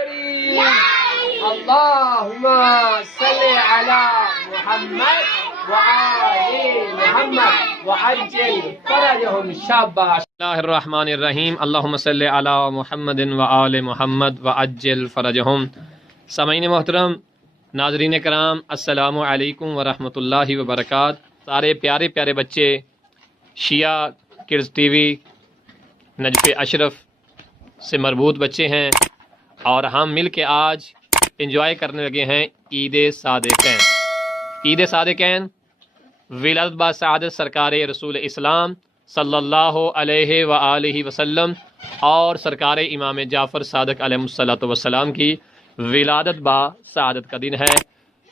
हैदरी अल्लाहुम्मा सल्ली अला मुहम्मद व आले मुहम्मद व अज्जिल फरजहुम। शाबाश। बिस्मिल्लाहिर्रहमानिर्रहीम। अल्लाहुम्मा सल्ली अला मुहम्मदिन व आले मुहम्मद व अज्जिल फरजहुम। सामीन मोहतरम, नाज़रीन कराम, अस्सलामु अलैकुम व रहमतुल्लाहि व बरकात। सारे प्यारे प्यारे बच्चे शिया किड्स टीवी नजफ़े अशरफ से मरबूत बच्चे हैं और हम मिल के आज इंजॉय करने लगे हैं ईद सादिक़ैन। ईद सादिक़ैन विलादत बा सआदत सरकार रसूल इस्लाम सल्लल्लाहु अलैहि व आलिहि वसल्लम और सरकार इमाम जाफ़र सादिक़ अलैहिस्सलातु वस्सलाम की विलादत बा सआदत का दिन है।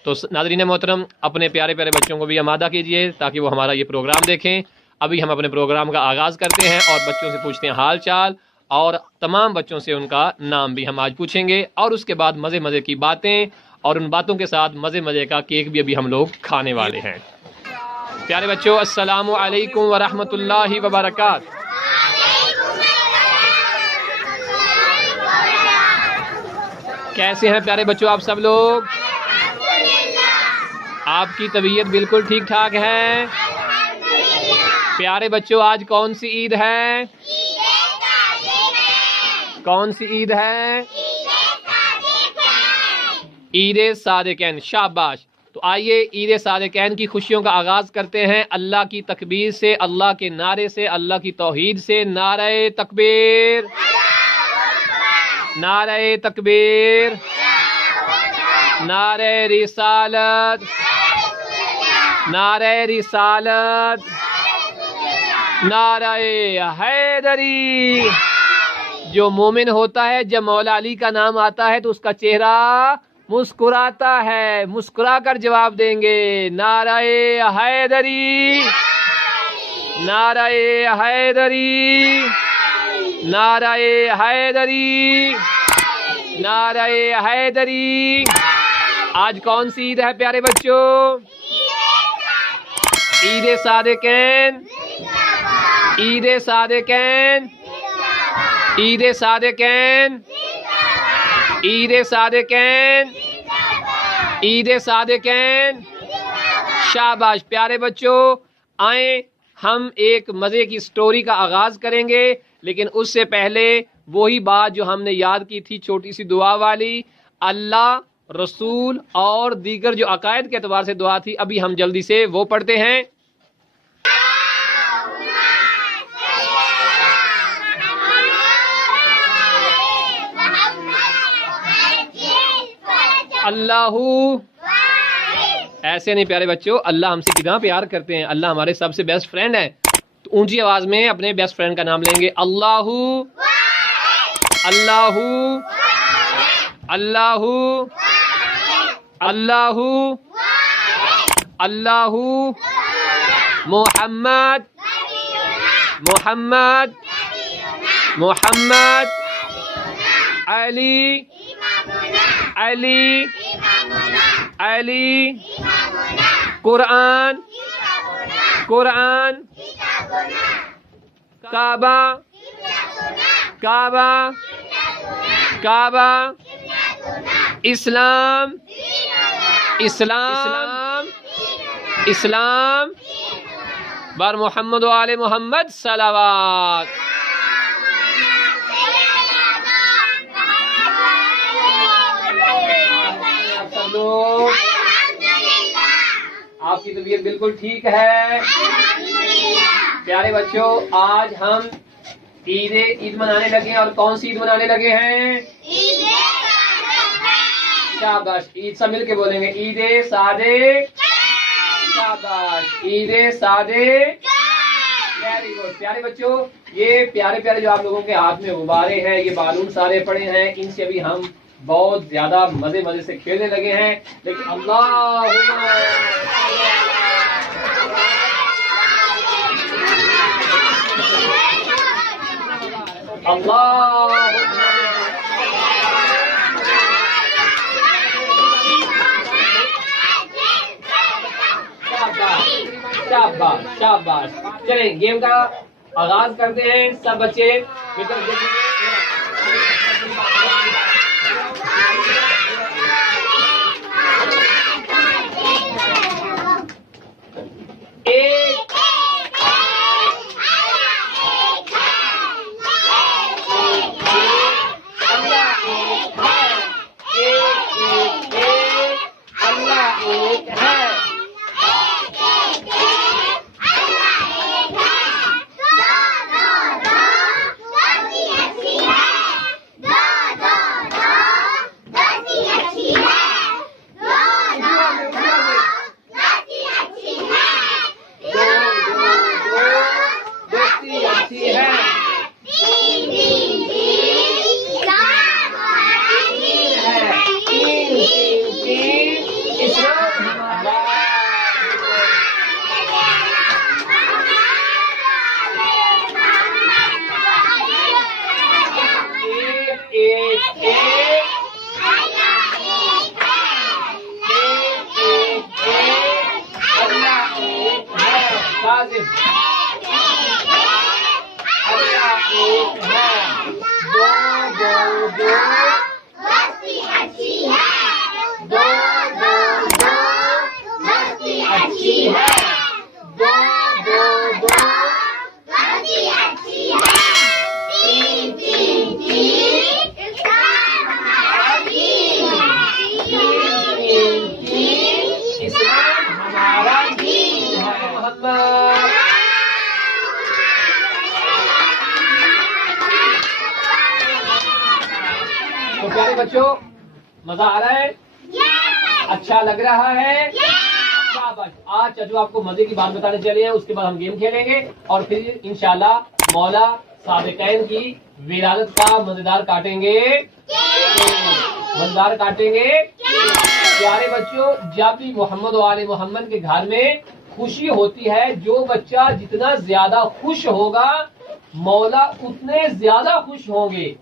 तो नाज़रीन मोहतरम, अपने प्यारे प्यारे बच्चों को भी आमादा कीजिए ताकि वो हमारा ये प्रोग्राम देखें। अभी हम अपने प्रोग्राम का आगाज़ करते हैं और बच्चों से पूछते हैं हाल चाल, और तमाम बच्चों से उनका नाम भी हम आज पूछेंगे और उसके बाद मज़े मज़े की बातें और उन बातों के साथ मज़े मज़े का केक भी अभी हम लोग खाने वाले हैं। प्यारे बच्चों, अस्सलामु अलैकुम व रहमतुल्लाहि व बरकात। कैसे हैं प्यारे बच्चों आप सब लोग? आपकी तबीयत बिल्कुल ठीक ठाक है? प्यारे बच्चों, आज कौन सी ईद है? कौन सी ईद है? ईद सादिक़ैन। शाबाश। तो आइए ईद सादिक़ैन की खुशियों का आगाज़ करते हैं अल्लाह की तकबीर से, अल्लाह के नारे से, अल्लाह की तौहीद से। नारे तकबीर, नारे तकबीर, नारे रिसालत, नारे रिसालत, नारे हैदरी। जो मोमिन होता है, जब मौला अली का नाम आता है तो उसका चेहरा मुस्कुराता है, मुस्कुरा कर जवाब देंगे नारे हैदरी, नारे हैदरी, नारे हैदरी, नारे हैदरी। आज कौन सी ईद है प्यारे बच्चों? ईद सादिक़ैन, ईद सादिक़ैन, ईद सादिक़ैन, ईद सादिक़ैन, ईद सादिक़ैन। शाबाश। प्यारे बच्चों, आए हम एक मज़े की स्टोरी का आगाज़ करेंगे, लेकिन उससे पहले वही बात जो हमने याद की थी, छोटी सी दुआ वाली, अल्लाह, रसूल और दीगर जो अकायद के एतबार से दुआ थी, अभी हम जल्दी से वो पढ़ते हैं। अल्लाहू, ऐसे नहीं प्यारे बच्चों, अल्लाह हमसे कितना प्यार करते हैं, अल्लाह हमारे सबसे बेस्ट फ्रेंड है। तो ऊंची आवाज में अपने बेस्ट फ्रेंड का नाम लेंगे। अल्लाहू, अल्लाहू, अल्लाहू, अल्लाहू, अल्लाहू, मोहम्मद, मोहम्मद, मोहम्मद, अली, अली, अली, कुरान, कुरान, काबा, काबा, काबा, इस्लाम, इस्लाम, इस्लाम, बर मोहम्मद व आले मोहम्मद सलावत। आपकी तबीयत बिल्कुल ठीक है? प्यारे बच्चों, आज हम ईद मनाने लगे हैं। और कौन सी ईद मनाने लगे हैं? शाबाश। ईद सब मिलके बोलेंगे, ईद सादिक़। शाबाश, ईद सादिक़। Very good. प्यारे बच्चों, ये प्यारे प्यारे जो आप लोगों के हाथ में गुब्बारे हैं, ये बालून सारे पड़े हैं, इनसे भी हम बहुत ज्यादा मजे मजे से खेलने लगे हैं। लेकिन अल्लाह शाबाश शाबाश। चलें गेम का आगाज करते हैं। सब बच्चे लाजिम। अल्लाह एक है। दो दो दो दोस्ती अच्छी है। दो दो दो दोस्ती अच्छी है। दो दो दो दोस्ती अच्छी है। तीन तीन तीन इस्लाम हमारा दीन है। तीन तीन इस्लाम हमारा दीन है। मोहम्मद। तो प्यारे बच्चों, मजा आ रहा है? अच्छा लग रहा है? शाबाश। आज चजू आपको मजे की बात बताने चले हैं, उसके बाद हम गेम खेलेंगे और फिर इंशाल्लाह मौला साबिकैन की विरासत का मजेदार काटेंगे। मजेदार काटेंगे। प्यारे बच्चों, जब भी मोहम्मद वाले मोहम्मद के घर में खुशी होती है, जो बच्चा जितना ज्यादा खुश होगा मौला उतने ज्यादा खुश होंगे।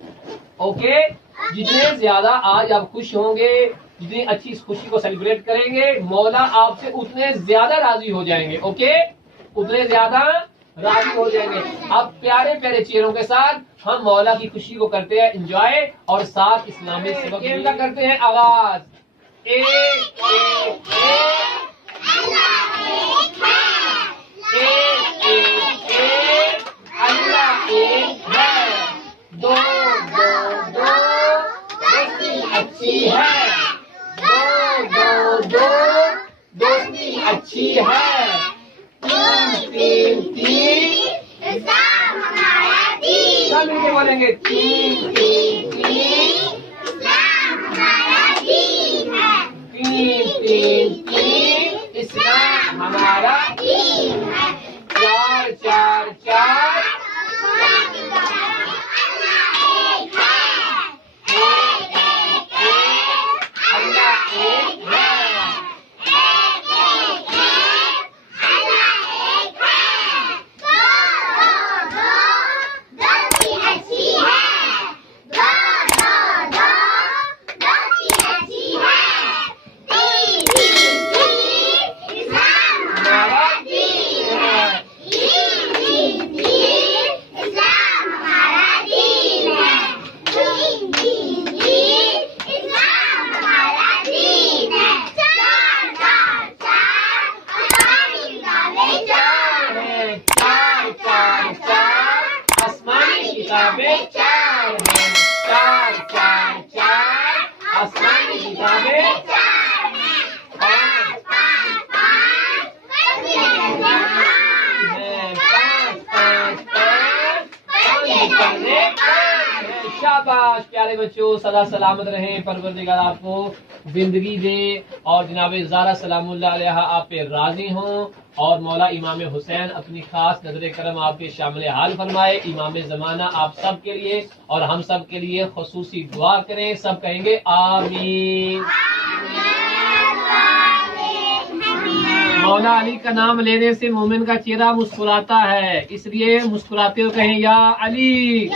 ओके, जितने ज्यादा आज आप खुश होंगे, जितनी अच्छी इस खुशी को सेलिब्रेट करेंगे, मौला आपसे उतने ज्यादा राजी हो जाएंगे। ओके, उतने ज्यादा राजी हो जाएंगे। अब प्यारे प्यारे चेहरों के साथ हम मौला की खुशी को करते हैं एंजॉय और साथ इस्लामिक सबक गेम का करते हैं आगाज। एक एक एक अल्लाह एक है। दो दो दो दोस्ती अच्छी है। दो दो दो दोस्ती अच्छी है। तीन तीन तीन इस्लाम हमारा दीन सब मिलके बोलेंगे। तीन तीन तीन इस्लाम हमारा दीन है। तीन तीन तीन इस्लाम हमारा दीन है। चार चार चार अल्लाह एक है। हमारा दीन है। चार है। चार चार चार आसमानी किताबें चार है। चार चार चार आसमानी किताबें पाँच है। पाँच पाँच पाँच पाँच निकाले पाँच है। शाबाश प्यारे बच्चों, सदा सलामत रहें। परवरदिगार आपको जिंदगी दे और जनाब ज़ारा सलामुल्लाह अलैहा आप पे राजी हों और मौला इमाम हुसैन अपनी खास नजर करम आपके शामिल हाल फरमाए। इमाम ज़माना आप सब के लिए और हम सब के लिए खुसूसी दुआ करें। सब कहेंगे आमीन। मौला अली का नाम लेने से मोमिन का चेहरा मुस्कुराता है, इसलिए मुस्कुराते हुए कहें या अली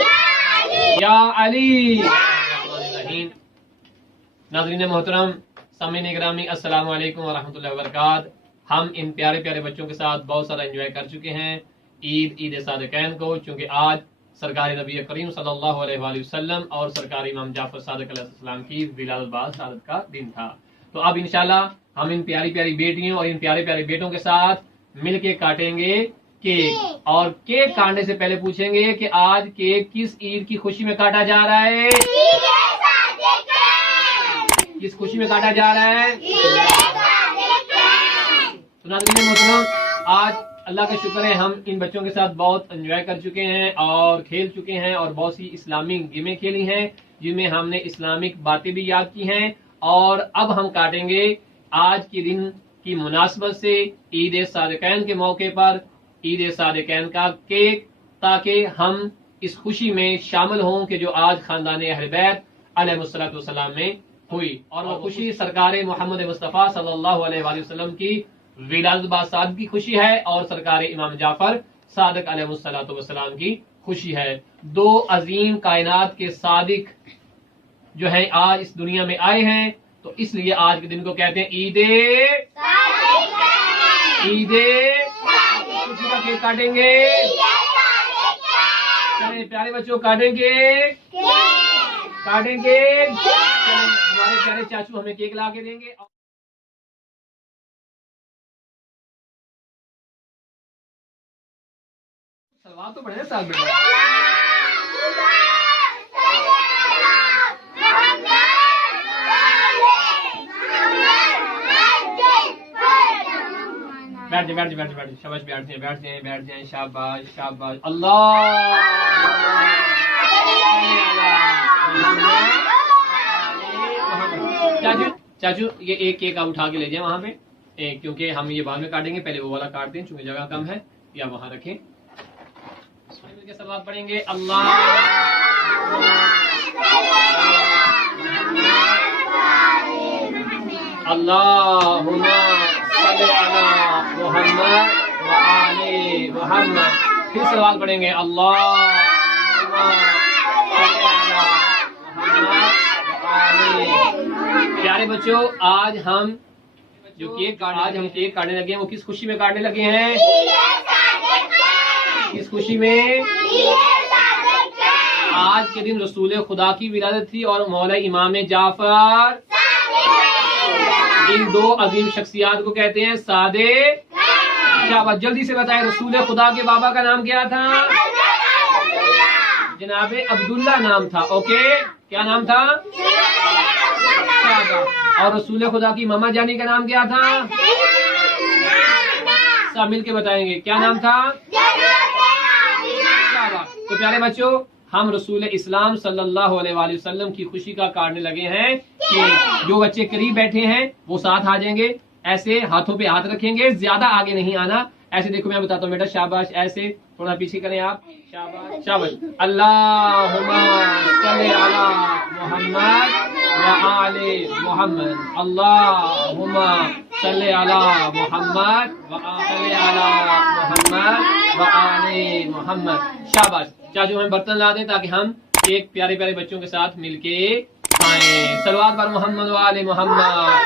या अली। नाज़रीन मोहतरम, सामीन गिरामी, अस्सलाम वालेकुम व रहमतुल्लाहि व बरकातहू। हम इन प्यारे प्यारे बच्चों के साथ बहुत सारा एंजॉय कर चुके हैं ईद सादिकैन को, चूंकि आज सरकार नबी करीम सल्लल्लाहु अलैहि वसल्लम और सरकार इमाम जाफर सादिक अलैहिस्सलाम की विलादत बाद शहादत का दिन था। तो अब इंशाल्लाह हम इन प्यारी प्यारी बेटियों और इन प्यारे प्यारे बेटों के साथ मिलके काटेंगे केक। और केक काटने से पहले पूछेंगे कि आज केक किस ईद की खुशी में काटा जा रहा है? किस खुशी में काटा जा रहा है? तो नाज़रीन मोहतरम, आज अल्लाह का शुक्र है हम इन बच्चों के साथ बहुत एंजॉय कर चुके हैं और खेल चुके हैं और बहुत सी इस्लामिक गेमें खेली हैं जिनमें हमने इस्लामिक बातें भी याद की हैं। और अब हम काटेंगे आज के दिन की मुनासबत से ईद सादिकैन के मौके पर ईद सादिकैन का केक, ताकि हम इस खुशी में शामिल हों कि जो आज खानदान अहले बैत अलैहिस्सलातु वस्सलाम में हुई। और वो खुशी सरकार मोहम्मद मुस्तफ़ा सल्लल्लाहु अलैहि वसल्लम की विलादत बाद की खुशी है और सरकार इमाम जाफर सादिक अलैहिस्सलातु वस्सलाम की खुशी है। दो अजीम कायनात के सादिक जो है आज इस दुनिया में आए हैं, तो इसलिए आज के दिन को कहते हैं ईद खुशी का केक काटेंगे? चले प्यारे बच्चों काटेंगे? काटेंगे? चले हमारे प्यारे चाचू हमें केक ला के देंगे। सलवार तो बढ़िया साथ बेटा। बैठ जाए, बैठ जाए, बैठ जाए, बैठ जाए, शाबाश, बैठ जाए, बैठ जाए, बैठ जाए, शाबाश, शाबाश। अल्लाह चाचू, चाचू ये एक केक आप उठा के ले जाए वहाँ पे, क्योंकि हम ये बाद में काटेंगे, पहले वो वाला काट दें क्योंकि जगह कम है, या वहाँ रखें। मिलके सलावत पढ़ेंगे। अल्लाह अल्लाहुम्मा सल्ली अला मुहम्मद व आले मुहम्मद। फिर सवाल पढ़ेंगे। अल्लाहुम्मा सल्ली अला मुहम्मद व आले। प्यारे बच्चों, आज हम जो केक काटने लगे हैं वो किस खुशी में काटने लगे हैं? किस खुशी में? आज के दिन रसूल खुदा की विलादत थी और मौला इमाम जाफर। इन दो अजीम शख्सियात को कहते हैं सादे। शाबाश, जल्दी से बताएं, रसूल खुदा के बाबा का नाम क्या था? जनाबे अब्दुल्ला नाम था। ओके, क्या नाम था? और रसूल खुदा की मामा जानी का नाम क्या था? सब मिल के बताएंगे, क्या नाम था? तो प्यारे बच्चों, हम रसूल इस्लाम सल्लल्लाहु अलैहि वसल्लम की खुशी का काटने लगे हैं कि जो बच्चे करीब बैठे हैं वो साथ आ जाएंगे। ऐसे हाथों पे हाथ रखेंगे, ज्यादा आगे नहीं आना। ऐसे देखो, मैं बताता हूँ बेटा, शाबाश, ऐसे थोड़ा पीछे करें आप, शाबाश, शाबाश। अल्लाहुम्मा सल्ली अला मुहम्मद व आले मुहम्मद। अल्लाहुम्मा सल्ली अला मुहम्मद व आले मुहम्मद। शाबाश। चाचू हमें बर्तन ला दें ताकि हम एक प्यारे प्यारे बच्चों के साथ मिलके खाएं। सलवात पर मोहम्मद व आले मोहम्मद।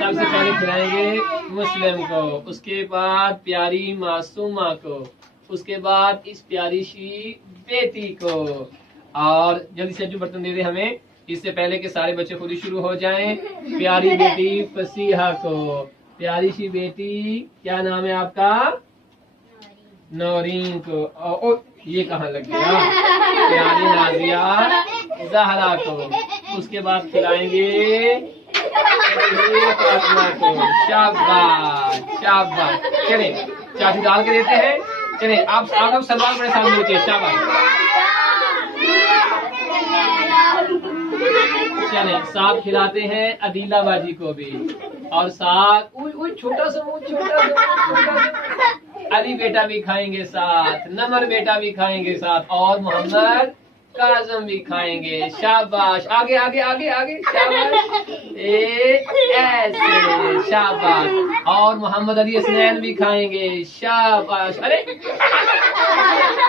सबसे पहले खिलाएंगे मुस्लिम को, उसके बाद प्यारी मासूमा को, उसके बाद इस प्यारी सी बेटी को। और जल्दी से जो बर्तन दे दे हमें, इससे पहले कि सारे बच्चे खुद ही शुरू हो जाएं। प्यारी बेटी फसीहा को, प्यारी सी बेटी, क्या नाम है आपका? नौरीन को। ओ ये कहाँ लग गया? प्यारी नाजिया ज़हरा को। उसके बाद खिलाएंगे फातिमा को। शाबाश, शाबाश। चले चाचू डाल के देते हैं। चले आप सलवार बड़े साथ मिलके। शाबाश। चले साथ खिलाते हैं अदीला बाजी को भी, और साथ छोटा सा अली बेटा भी खाएंगे साथ, नमर बेटा भी खाएंगे साथ, और मोहम्मद काजम भी खाएंगे। शाबाश, आगे आगे आगे आगे, शाबाश, ऐसे, शाबाश। और मोहम्मद अली हसनैन भी खाएंगे। शाबाश। अरे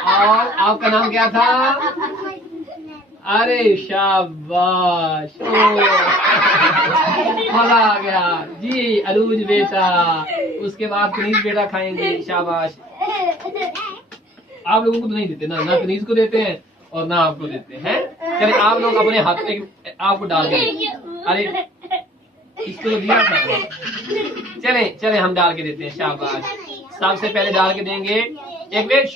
और आपका नाम क्या था? अरे शाबाश, मजा आ गया जी। अरूज बेटा, उसके बाद कनीज बेटा खाएंगे। शाबाश। आप लोगों को तो नहीं देते ना कनीज को देते हैं और ना आपको देते हैं। चलिए आप लोग अपने हाथ में आपको डाल देंगे। अरे इसको तो दिया था। चले हम डाल के देते हैं। शाबाश। सबसे पहले डाल के देंगे, एक मिनट,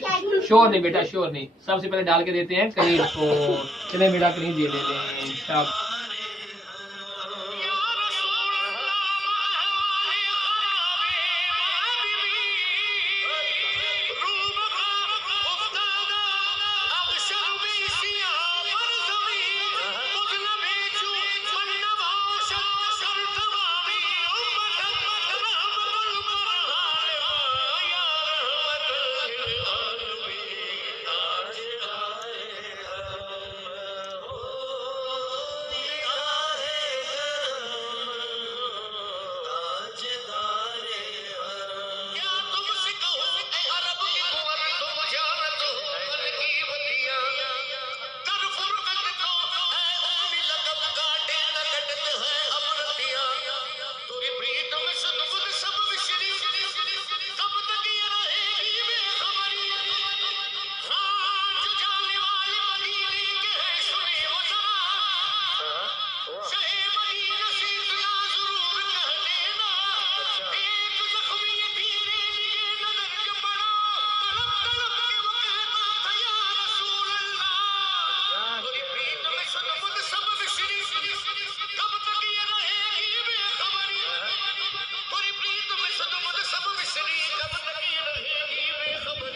शोर नहीं बेटा, शोर नहीं। सबसे पहले डाल के देते हैं कनीज को। चले बेटा कनीज दे देते हैं। शाबाश।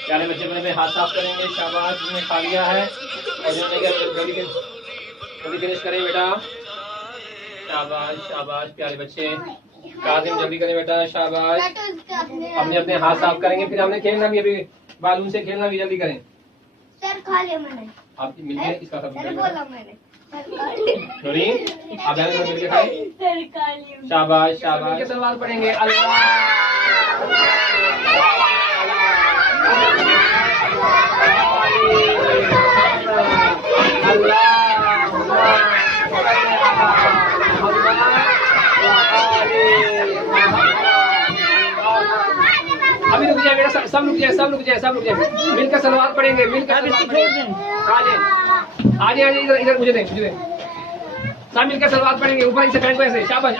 प्यारे बच्चे अपने हाथ साफ करेंगे। शाबाश, जिन्होंने खा लिया है और जिन्होंने जल्दी फिनिश करें बेटा। शाबाश शाबाश प्यारे बच्चे। काजिम जल्दी करें बेटा। शाबाश। अपने अपने हाथ साफ करेंगे, फिर हमने खेलना भी, अभी बालून से खेलना भी। जल्दी करें। सर खा लिया मैंने। आप मिलके इसका सब बोला मैंने। सॉरी, आप मिलके खाएं। शाबाश शाबाश। सवाल पढ़ेंगे। अभी रुक जाए बेटा, सब रुक जाए, सब रुक जाए, सब रुक जाए। मिलकर सलवार पढ़ेंगे, मिलकर आजे आजे इधर इधर मुझे दें। सब मिलकर सलवार पढ़ेंगे, ऊपर से पैंट को ऐसे। शाबाश।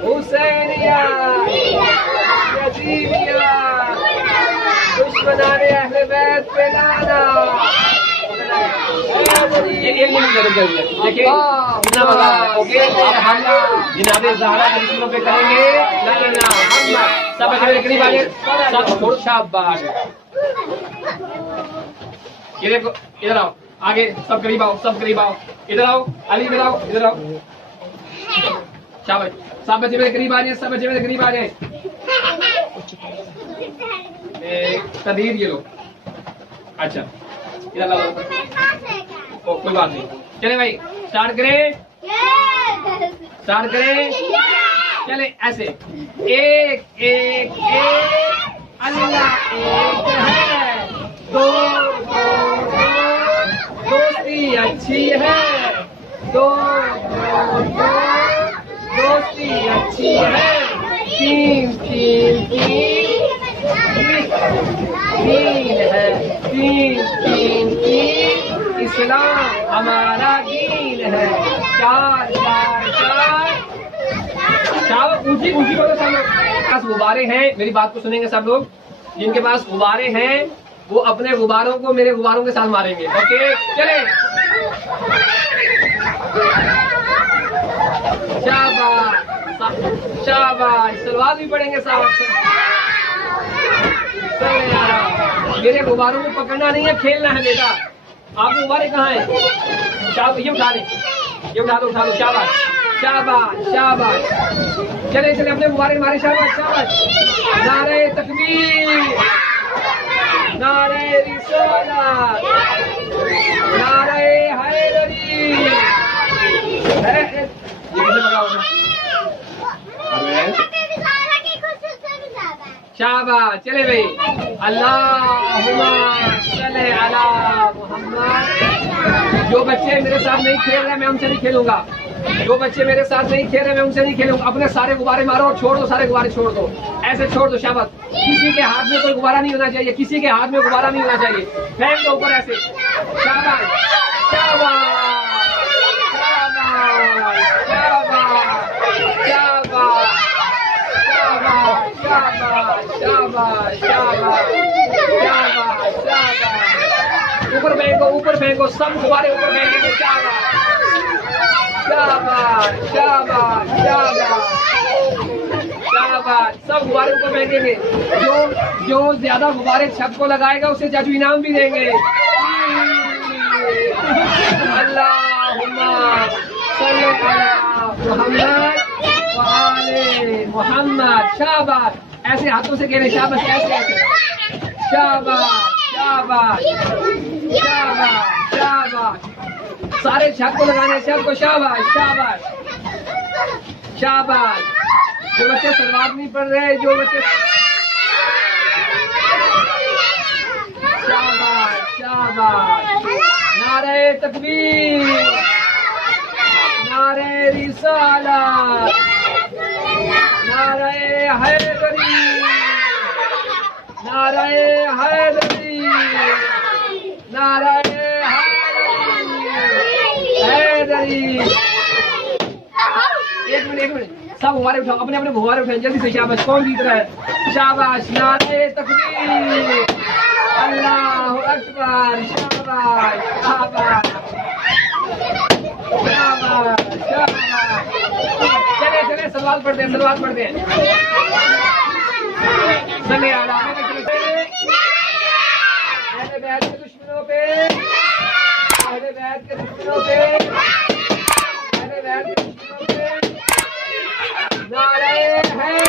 हुसैनिया यजीदिया दुश्मनाने अहले बैत पे लाना। ये देखिए कितना मजा है। ओके, हम जनाबे ज़हरा के जिस्मों पे करेंगे। ना हम सब मेरे करीब आ जाए, सब छोड़। शाबाश। ये देखो, इधर आओ, आगे सब करीब आओ, सब करीब आओ। इधर आओ अली, इधर आओ, इधर आओ। शाबाश। सब बच्चे मेरे करीब आ जाए, सब बच्चे मेरे करीब आ जाए। तदीर ये लो। अच्छा इधर लाओ। कोई बात नहीं, चले भाई स्टार्ट करें, स्टार्ट करें। चले ऐसे, एक एक एक अल्लाह एक है, दो दो दो दोस्ती अच्छी है, दो दो दो दोस्ती अच्छी है, तीन तीन तीन तीन है, तीन तीन तीन इस्लाम हमारा दीन है, चार चार चार चार। ऊंची ऊंची बोलो सब लोग। पास गुब्बारे हैं, मेरी बात को सुनेंगे सब लोग। जिनके पास गुब्बारे हैं वो अपने गुब्बारों को मेरे गुब्बारों के साथ मारेंगे। ओके चले। शाबाश शाबाश। सलवार भी पढ़ेंगे साहब। मेरे गुब्बारों को पकड़ना नहीं है, खेलना है बेटा। आपके गुब्बारे कहाँ हैं? ये उठा ले, ये उठा दो, उठा दो। शाबाश शाबाश शाबाश। चले चले अपने गुब्बारे मारे। शाबाश शाबाश। नारे तकबीर, नारे रिसालत, नारे हैदरी। ये किसने पकड़ा होगा? शाबाश। चले भाई। अल्लाहुम्मा सल्ली अला मुहम्मद। जो बच्चे मेरे साथ नहीं खेल रहे मैं उनसे नहीं खेलूंगा। जो बच्चे मेरे साथ नहीं खेल रहे मैं उनसे नहीं खेलूंगा। अपने सारे गुब्बारे मारो और छोड़ दो, सारे गुब्बारे छोड़ दो, ऐसे छोड़ दो। शाबाश। किसी के हाथ में कोई गुब्बारा नहीं होना चाहिए, किसी के हाथ में गुब्बारा नहीं होना चाहिए। फेंक दो ऊपर ऐसे। शाबाश शाबाश शाबाश शाबाश शाबाश। ऊपर फेंको, ऊपर फेंको, सब गुब्बारे ऊपर फेंकेंगे। शाबाश शाबाश शाबाश शाबाश शाबाश। सब गुब्बारे ऊपर फेंकेंगे। जो ज्यादा गुब्बारे छत को लगाएगा उसे जज इनाम भी देंगे। अल्लाहुम्मा सल्ली अला मुहम्मद व आले मुहम्मद। शाबाश। ऐसे हाथों से खेले। शाबाश ऐसे ऐसे। शाबाश शाबाश शाबाश शाबाश। सारे छत को लगाने, छत को। शाबाश शाबाश शाबाश। जो बच्चे सलवार नहीं पढ़ रहे, जो बच्चे। शाबाश शाबाश। नारे तकबीर, नारे रिसालत, नारे हैदरी, नारे हैदरी, नारे हैदरी। 1 मिनट सब गुब्बारे उठाओ, अपने अपने गुब्बारे उठाएं जल्दी से। शाबाश, कौन जीत रहा है? शाबाश, नारे तकबीर, अल्लाहू अकबर, शाबाश शाबाश शाबाश शाबाश। चले चले सलवात पढ़ते हैं, सलवात पढ़ते हैं। सल्ले अला अहले बैत के दुश्मनों पे, अहले बैत के दुश्मनों पे, अहले बैत के दुश्मनों पे नारे है